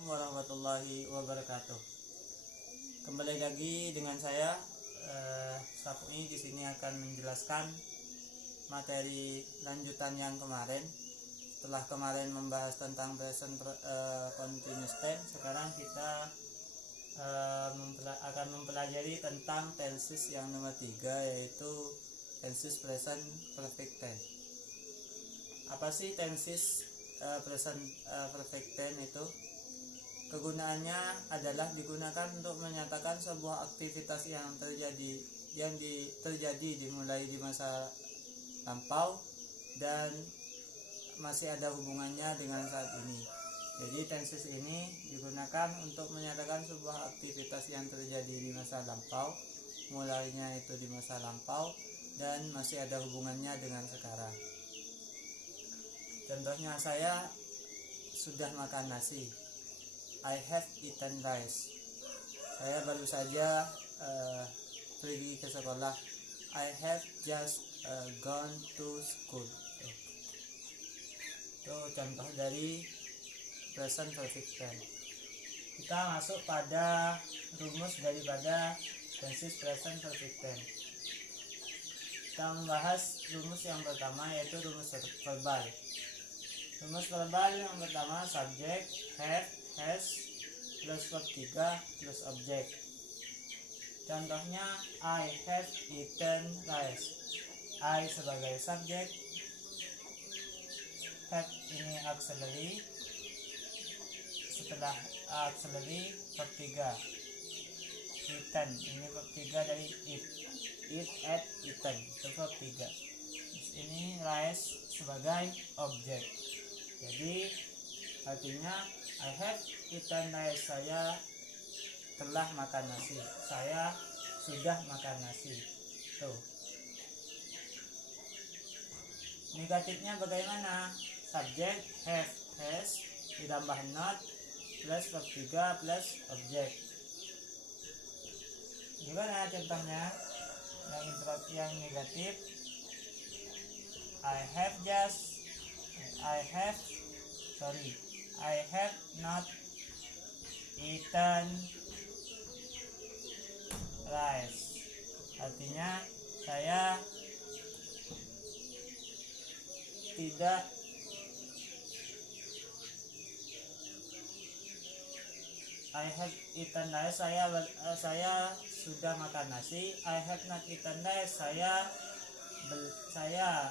Assalamualaikum warahmatullahi wabarakatuh. Kembali lagi dengan saya Sapui di sini akan menjelaskan materi lanjutan yang kemarin. Setelah kemarin membahas tentang present continuous tense, sekarang kita akan mempelajari tentang tenses yang nomor 3, yaitu tenses present perfect tense. Apa sih tenses present perfect tense itu? Kegunaannya adalah digunakan untuk menyatakan sebuah aktivitas yang terjadi dimulai di masa lampau dan masih ada hubungannya dengan saat ini. Jadi tenses ini digunakan untuk menyatakan sebuah aktivitas yang terjadi di masa lampau, mulainya itu di masa lampau dan masih ada hubungannya dengan sekarang. Contohnya, saya sudah makan nasi. I have eaten rice. Saya baru saja pergi ke sekolah. I have just gone to school. Itu contoh dari present perfect tense. Kita masuk pada rumus daripada tenses present perfect tense. Kita membahas rumus yang pertama, yaitu rumus verbal. Rumus verbal yang pertama, subjek, have, has plus verb 3 plus objek. Contohnya, I have eaten rice. I sebagai subjek, have ini auxiliary, setelah auxiliary verb 3. Eaten ini verb 3 dari eat, at, eaten itu verb 3. Terus ini rice sebagai objek. Jadi artinya I have eaten rice, saya telah makan nasi, saya sudah makan nasi. Tuh. Negatifnya bagaimana? Subjek have, has ditambah not plus verb 3 plus objek. Gimana contohnya? Yang negatif, I have not eaten rice. Artinya saya tidak I have eaten rice, saya sudah makan nasi. I have not eaten rice, saya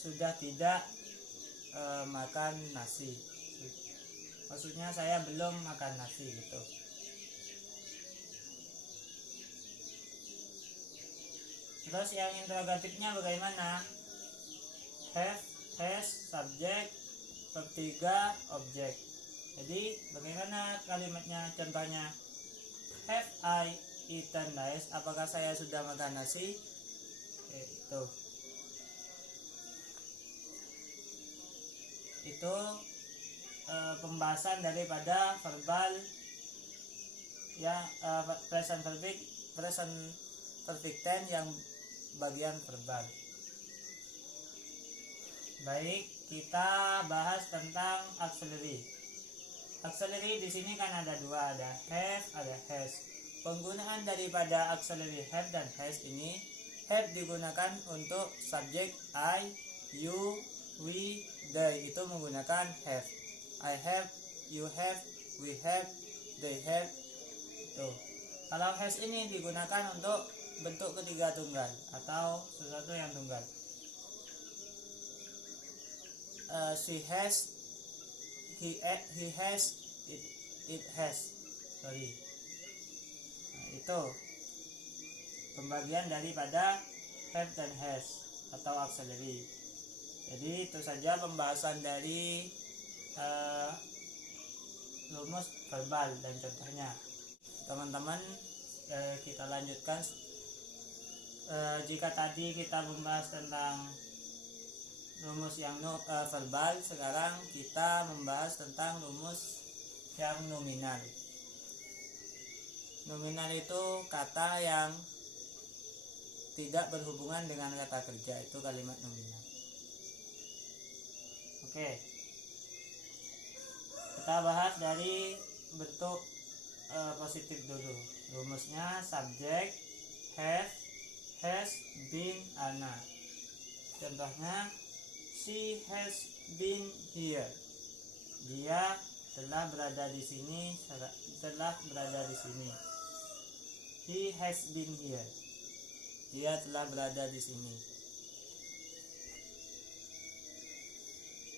sudah tidak makan nasi. Maksudnya saya belum makan nasi gitu. Terus yang interrogatifnya bagaimana? Have, has, subjek, verb 3, objek. Jadi bagaimana kalimatnya? Contohnya, have I eaten rice? Apakah saya sudah makan nasi? Itu pembahasan daripada verbal ya, present perfect tense yang bagian verbal. Baik, kita bahas tentang auxiliary. Auxiliary di sini kan ada dua, ada have, ada has. Penggunaan daripada auxiliary have dan has ini, have digunakan untuk subjek I, you, we, they, itu menggunakan have. I have, you have, we have, they have. Tuh. Kalau has ini digunakan untuk bentuk ketiga tunggal atau sesuatu yang tunggal. She has, he has, it has. Sorry. Nah, itu pembagian daripada have dan has atau auxiliary. Jadi itu saja pembahasan dari rumus verbal dan contohnya. Teman-teman, kita lanjutkan. Jika tadi kita membahas tentang rumus yang verbal, sekarang kita membahas tentang rumus yang nominal. Nominal itu kata yang tidak berhubungan dengan kata kerja, itu kalimat nominal. Oke. Kita bahas dari bentuk positif dulu. Rumusnya subjek have, has, been, Anna. Contohnya, she has been here. Dia telah berada di sini. He has been here. Dia telah berada di sini.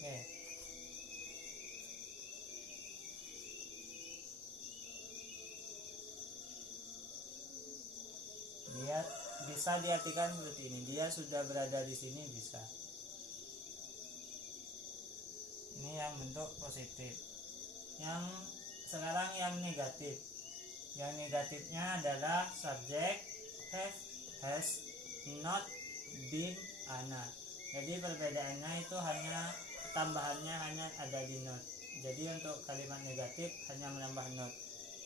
Oke. Dia bisa diartikan seperti ini. Dia sudah berada di sini, bisa. Ini yang bentuk positif. Yang sekarang yang negatif. Yang negatifnya adalah subjek have, has, not, been, Anna. Jadi perbedaannya itu hanya tambahannya hanya ada di not. Jadi untuk kalimat negatif hanya menambah not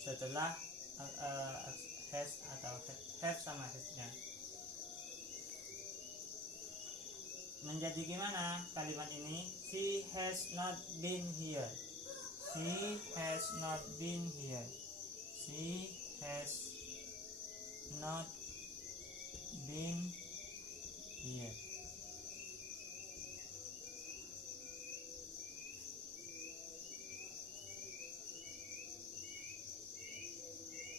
setelah has atau have sama has-nya. Menjadi gimana kalimat ini? She has not been here. She has not been here. She has not been here.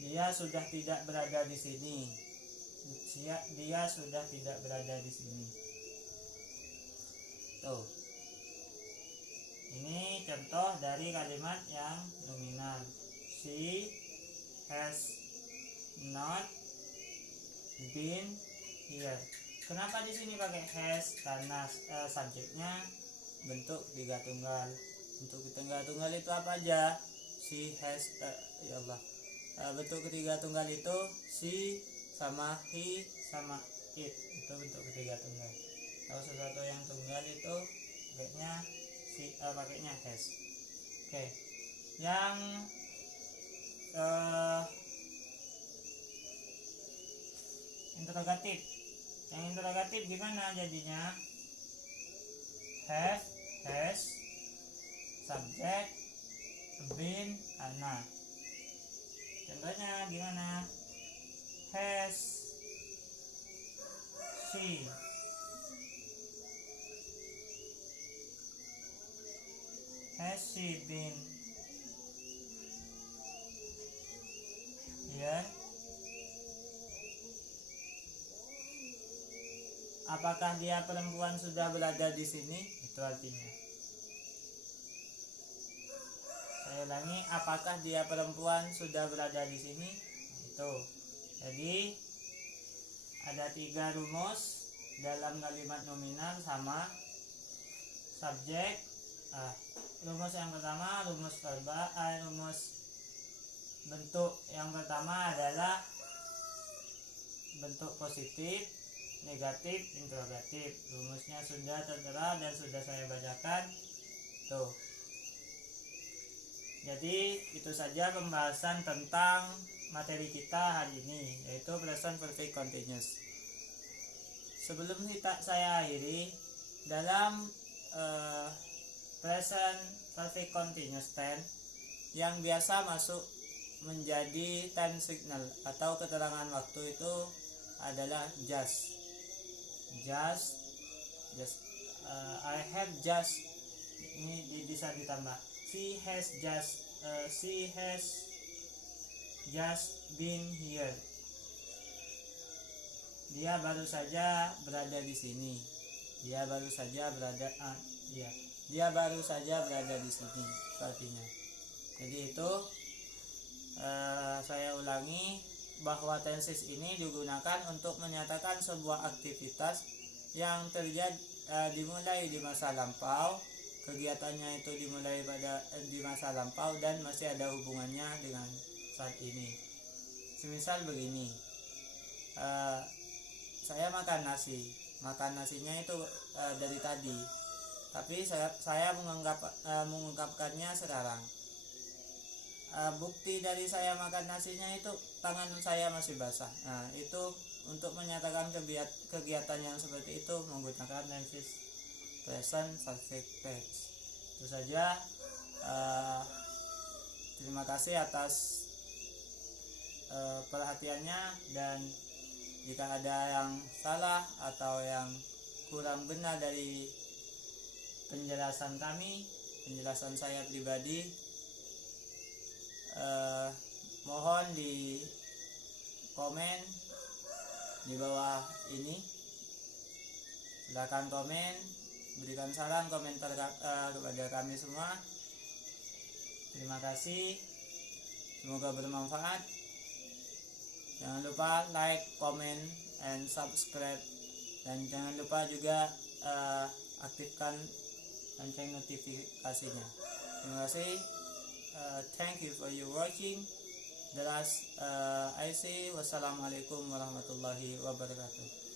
Dia sudah tidak berada di sini. Dia sudah tidak berada di sini. Tuh. Ini contoh dari kalimat yang nominal. She has not been here. Kenapa di sini pakai has? Karena subjeknya bentuk ketiga tunggal. Bentuk ketiga tunggal itu apa aja? She has, ya Allah. Bentuk ketiga tunggal itu she sama he sama it, itu bentuk ketiga tunggal. Kalau sesuatu yang tunggal itu pakainya has. Oke. Yang interrogatif. Yang interrogatif gimana jadinya? Have, has, subject, been, Anna. Contohnya gimana? Has she? Has she been here? Apakah dia perempuan sudah berada di sini? Itu artinya. Saya ulangi, apakah dia perempuan sudah berada di sini? Itu. Jadi ada 3 rumus dalam kalimat nominal sama subjek. Rumus yang pertama, rumus bentuk yang pertama adalah bentuk positif, negatif, interrogatif. Rumusnya sudah tertera dan sudah saya bacakan. Tuh. Jadi itu saja pembahasan tentang materi kita hari ini, yaitu present perfect continuous. Sebelum saya akhiri, dalam present perfect continuous tense yang biasa masuk menjadi time signal atau keterangan waktu itu adalah just. I have just, ini bisa ditambah. She has just been here. Dia baru saja berada di sini. Dia baru saja berada di sini. Artinya. Jadi itu saya ulangi bahwa tenses ini digunakan untuk menyatakan sebuah aktivitas yang terjadi dimulai di masa lampau. Kegiatannya itu dimulai di masa lampau dan masih ada hubungannya dengan saat ini. Semisal begini, saya makan nasi. Makan nasinya itu dari tadi, tapi saya mengungkapkannya sekarang. Bukti dari saya makan nasinya itu tangan saya masih basah. Nah, itu untuk menyatakan kegiatan yang seperti itu menggunakan tenses present perfect tense. Itu saja Terima kasih atas perhatiannya, dan jika ada yang salah atau yang kurang benar dari penjelasan saya pribadi, mohon di komen di bawah ini. Silakan komen, berikan saran, komentar kepada kami semua. Terima kasih, semoga bermanfaat. Jangan lupa like, comment, and subscribe, dan jangan lupa juga aktifkan lonceng notifikasinya. Terima kasih. Thank you for your watching. The last I say, wassalamualaikum warahmatullahi wabarakatuh.